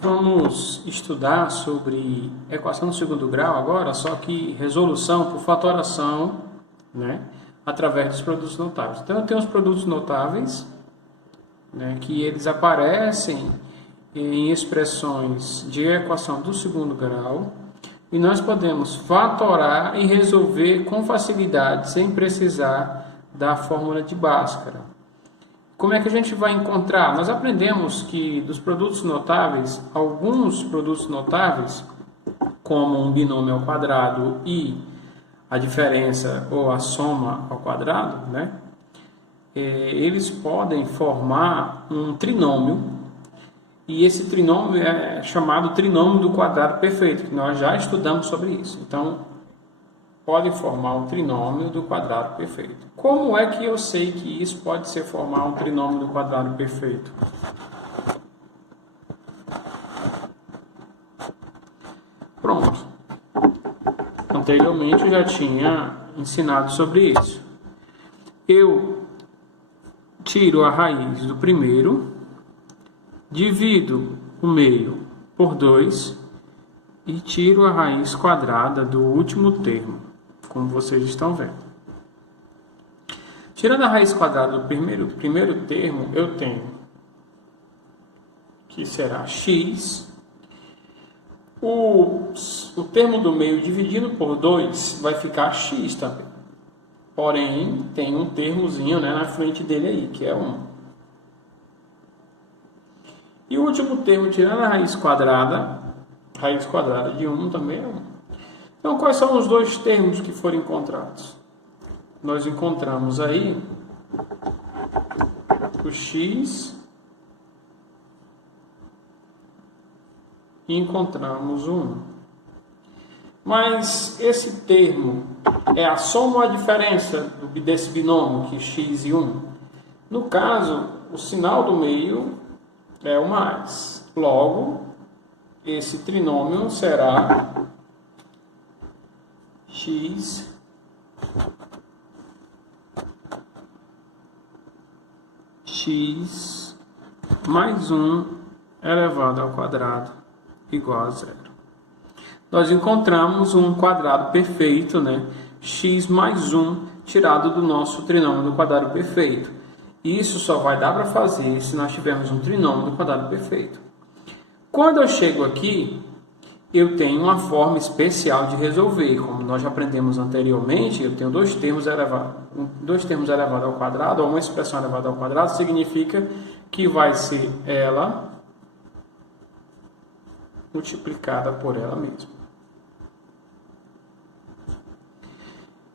Vamos estudar sobre equação do segundo grau agora, só que resolução por fatoração, né, através dos produtos notáveis. Então, eu tenho os produtos notáveis, né, que eles aparecem em expressões de equação do segundo grau, e nós podemos fatorar e resolver com facilidade, sem precisar da fórmula de Bhaskara. Como é que a gente vai encontrar? Nós aprendemos que dos produtos notáveis, alguns produtos notáveis, como um binômio ao quadrado e a diferença ou a soma ao quadrado, né? Eles podem formar um trinômio, e esse trinômio é chamado trinômio do quadrado perfeito, que nós já estudamos sobre isso. Então, pode formar um trinômio do quadrado perfeito. Como é que eu sei que isso pode ser formar um trinômio do quadrado perfeito? Pronto. Anteriormente eu já tinha ensinado sobre isso. Eu tiro a raiz do primeiro, divido o meio por 2 e tiro a raiz quadrada do último termo, como vocês estão vendo. Tirando a raiz quadrada do primeiro termo, eu tenho que será x. O termo do meio dividido por 2 vai ficar x também. Porém, tem um termozinho, né, na frente dele aí, que é 1. E o último termo, tirando a raiz quadrada de 1 também é 1. Então, quais são os dois termos que foram encontrados? Nós encontramos aí o x e encontramos o 1. Mas esse termo é a soma ou a diferença desse binômio, que é x e 1? No caso, o sinal do meio é o mais. Logo, esse trinômio será x mais 1 elevado ao quadrado igual a 0. Nós encontramos um quadrado perfeito, né? X mais 1 tirado do nosso trinômio do quadrado perfeito. E isso só vai dar para fazer se nós tivermos um trinômio do quadrado perfeito. Quando eu chego aqui, eu tenho uma forma especial de resolver. Como nós já aprendemos anteriormente, eu tenho dois termos elevados ao quadrado, ou uma expressão elevada ao quadrado, significa que vai ser ela multiplicada por ela mesma.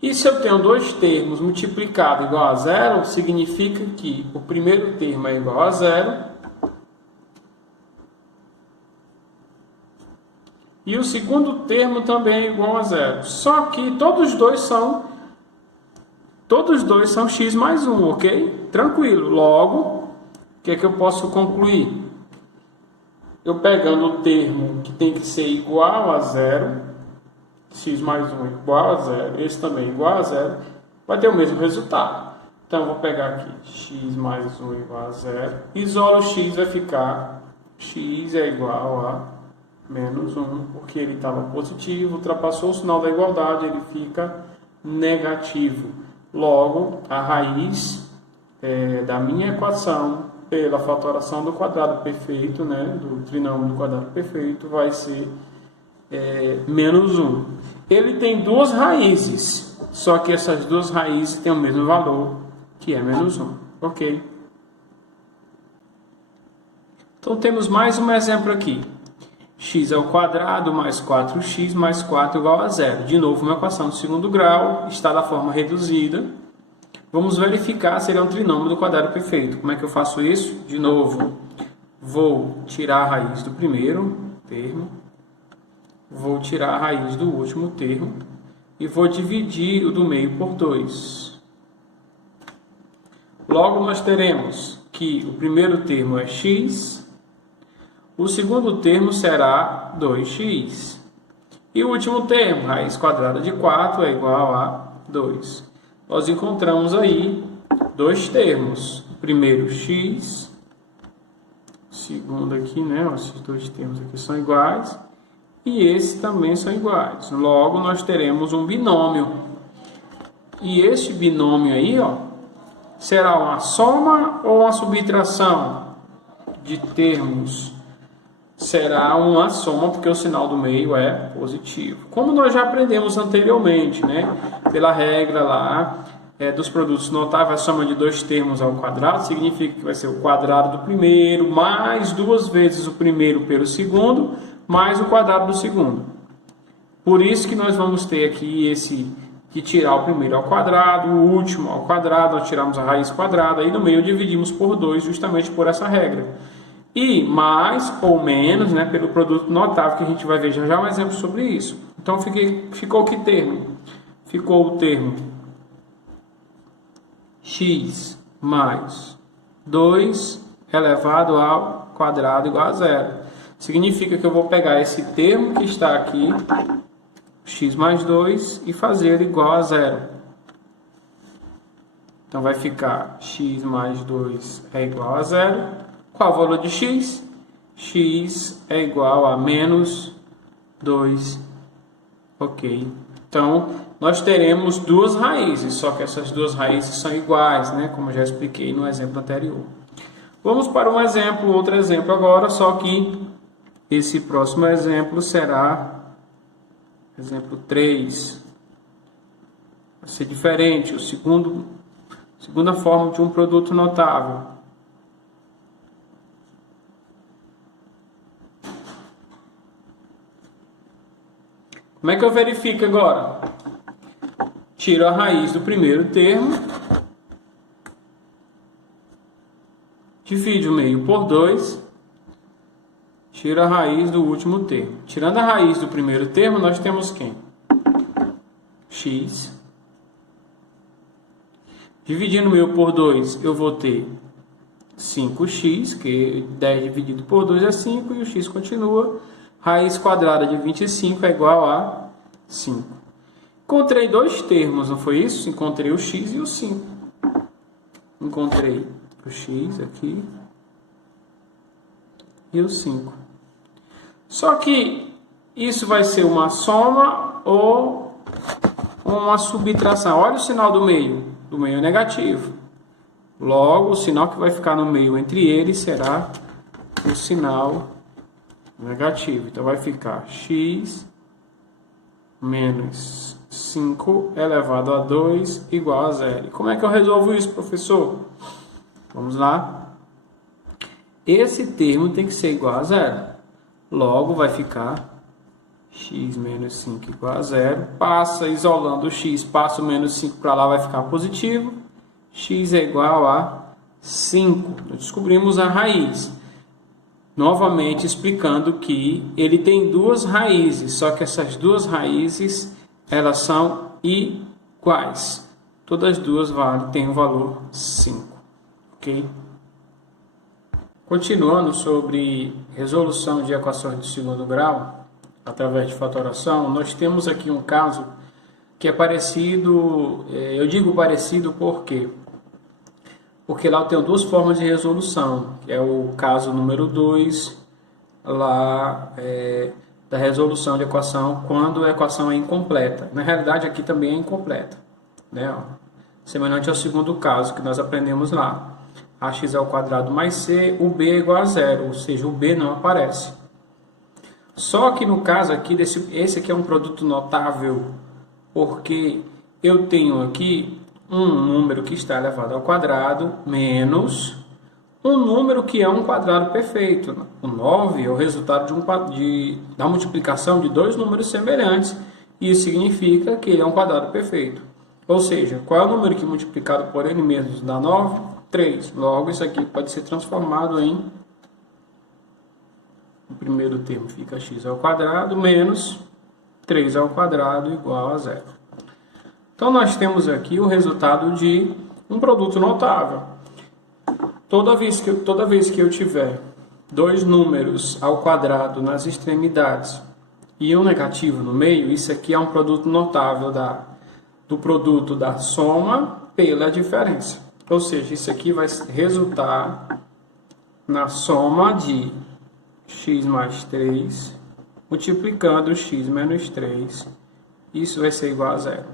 E se eu tenho dois termos multiplicados igual a 0, significa que o primeiro termo é igual a 0, e o segundo termo também é igual a 0. Só que todos os dois são x mais 1, ok? Tranquilo. Logo, o que é que eu posso concluir? Eu pegando o termo que tem que ser igual a 0, x mais 1 igual a 0, esse também igual a 0, vai ter o mesmo resultado. Então, eu vou pegar aqui x mais 1 igual a 0, isolo o x, vai ficar x é igual a menos 1, porque ele estava positivo, ultrapassou o sinal da igualdade, ele fica negativo. Logo, a raiz da minha equação, pela fatoração do quadrado perfeito, né, do trinômio do quadrado perfeito, vai ser menos 1. Ele tem duas raízes, só que essas duas raízes têm o mesmo valor, que é menos 1. Ok? Então, temos mais um exemplo aqui. X ao quadrado mais 4x mais 4 igual a 0. De novo, uma equação do segundo grau, está da forma reduzida. Vamos verificar se ele é um trinômio do quadrado perfeito. Como é que eu faço isso? De novo, vou tirar a raiz do primeiro termo, vou tirar a raiz do último termo e vou dividir o do meio por 2. Logo, nós teremos que o primeiro termo é x, o segundo termo será 2x. E o último termo, raiz quadrada de 4, é igual a 2. Nós encontramos aí dois termos. O primeiro, x, segundo aqui, né? Esses dois termos aqui são iguais. E esse também são iguais. Logo, nós teremos um binômio. E este binômio aí, ó, será uma soma ou uma subtração de termos? Será uma soma, porque o sinal do meio é positivo. Como nós já aprendemos anteriormente, né? Pela regra lá dos produtos notáveis, a soma de dois termos ao quadrado significa que vai ser o quadrado do primeiro mais duas vezes o primeiro pelo segundo, mais o quadrado do segundo. Por isso que nós vamos ter aqui esse que tirar o primeiro ao quadrado, o último ao quadrado, nós tiramos a raiz quadrada, e no meio dividimos por 2, justamente por essa regra. E mais ou menos, né, pelo produto notável, que a gente vai ver já um exemplo sobre isso. Então ficou que termo? Ficou o termo x mais 2 elevado ao quadrado igual a zero. Significa que eu vou pegar esse termo que está aqui, x mais 2, e fazer ele igual a zero. Então vai ficar x mais 2 é igual a zero. Qual o valor de x? X é igual a menos 2. Ok. Então, nós teremos duas raízes, só que essas duas raízes são iguais, né? Como eu já expliquei no exemplo anterior. Vamos para um exemplo, outro exemplo agora, só que esse próximo exemplo será exemplo 3. Vai ser diferente, segunda forma de um produto notável. Como é que eu verifico agora? Tiro a raiz do primeiro termo, divide o meio por 2, tiro a raiz do último termo. Tirando a raiz do primeiro termo, nós temos quem? X. Dividindo o meio por 2, eu vou ter 5x, que 10 dividido por 2 é 5, e o x continua. Raiz quadrada de 25 é igual a 5. Encontrei dois termos, não foi isso? Encontrei o x e o 5. Encontrei o x aqui e o 5. Só que isso vai ser uma soma ou uma subtração. Olha o sinal do meio. Do meio é negativo. Logo, o sinal que vai ficar no meio entre eles será o sinal negativo. Então vai ficar x menos 5 elevado a 2 igual a zero. E como é que eu resolvo isso, professor? Vamos lá. Esse termo tem que ser igual a zero. Logo vai ficar x menos 5 igual a zero. Passa isolando o x, passa o menos 5 para lá, vai ficar positivo. X é igual a 5. Nós descobrimos a raiz. Novamente explicando que ele tem duas raízes, só que essas duas raízes elas são iguais. Todas as duas têm o valor 5. Ok? Continuando sobre resolução de equações de segundo grau, através de fatoração, nós temos aqui um caso que é parecido, eu digo parecido por quê? Porque lá eu tenho duas formas de resolução, que é o caso número 2, lá da resolução de equação, quando a equação é incompleta. Na realidade, aqui também é incompleta, né? Semelhante ao segundo caso que nós aprendemos lá. Ax ao quadrado mais c, o b é igual a zero, ou seja, o b não aparece. Só que no caso aqui, esse aqui é um produto notável, porque eu tenho aqui um número que está elevado ao quadrado menos um número que é um quadrado perfeito. O 9 é o resultado da multiplicação de dois números semelhantes. E isso significa que ele é um quadrado perfeito. Ou seja, qual é o número que multiplicado por ele mesmo dá 9? 3. Logo, isso aqui pode ser transformado em... O primeiro termo fica x ao quadrado menos 3 ao quadrado igual a zero. Então, nós temos aqui o resultado de um produto notável. Toda vez que eu tiver dois números ao quadrado nas extremidades e um negativo no meio, isso aqui é um produto notável do produto da soma pela diferença. Ou seja, isso aqui vai resultar na soma de x mais 3 multiplicando x menos 3. Isso vai ser igual a zero.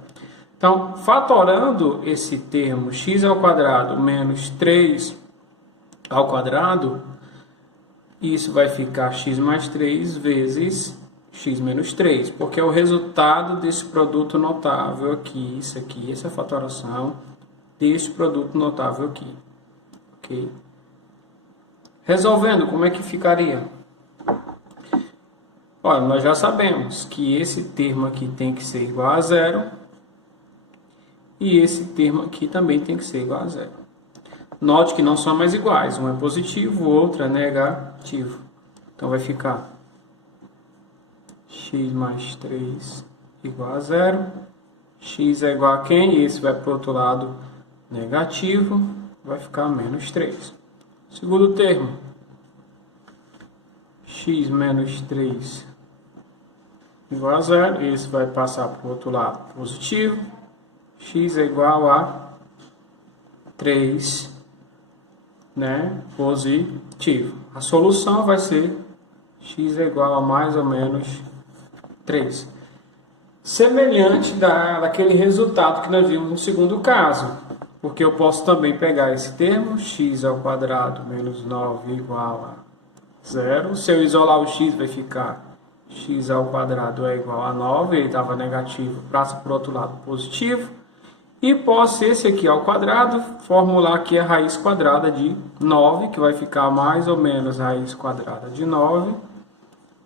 Então, fatorando esse termo x ao quadrado menos 3 ao quadrado, isso vai ficar x mais 3 vezes x menos 3, porque é o resultado desse produto notável aqui, isso aqui, essa fatoração desse produto notável aqui. Ok? Resolvendo, como é que ficaria? Olha, nós já sabemos que esse termo aqui tem que ser igual a zero e esse termo aqui também tem que ser igual a zero. Note que não são mais iguais, um é positivo, o outro é negativo. Então vai ficar x mais 3 igual a zero, x é igual a quem? Esse vai para o outro lado negativo, vai ficar menos 3. Segundo termo, x menos 3 igual a zero, esse vai passar para o outro lado positivo, x é igual a 3, né, positivo. A solução vai ser x é igual a mais ou menos 3. Semelhante daquele resultado que nós vimos no segundo caso, porque eu posso também pegar esse termo, x ao quadrado menos 9 igual a 0. Se eu isolar o x, vai ficar x ao quadrado é igual a 9, ele estava negativo, passa para o outro lado positivo. E posso esse aqui ao quadrado, formular aqui a raiz quadrada de 9, que vai ficar mais ou menos raiz quadrada de 9.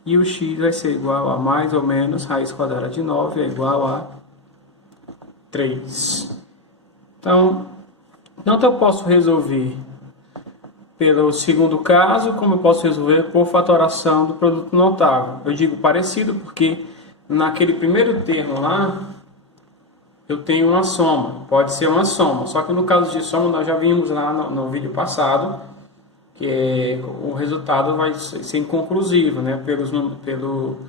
E o x vai ser igual a mais ou menos raiz quadrada de 9 é igual a 3. Então, tanto eu posso resolver pelo segundo caso, como eu posso resolver por fatoração do produto notável. Eu digo parecido porque naquele primeiro termo lá, eu tenho uma soma, pode ser uma soma. Só que no caso de soma, nós já vimos lá no vídeo passado, que o resultado vai ser inconclusivo, né, pelo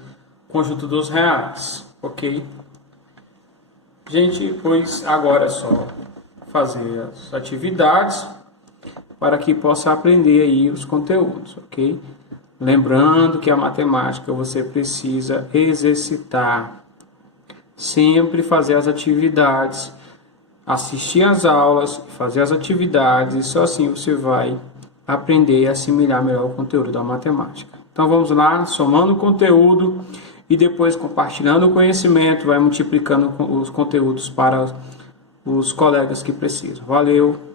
conjunto dos reais, ok? Gente, pois agora é só fazer as atividades para que possa aprender aí os conteúdos, ok? Lembrando que a matemática você precisa exercitar, sempre fazer as atividades, assistir às aulas, fazer as atividades, e só assim você vai aprender e assimilar melhor o conteúdo da matemática. Então vamos lá, somando o conteúdo e depois compartilhando o conhecimento, vai multiplicando os conteúdos para os colegas que precisam. Valeu!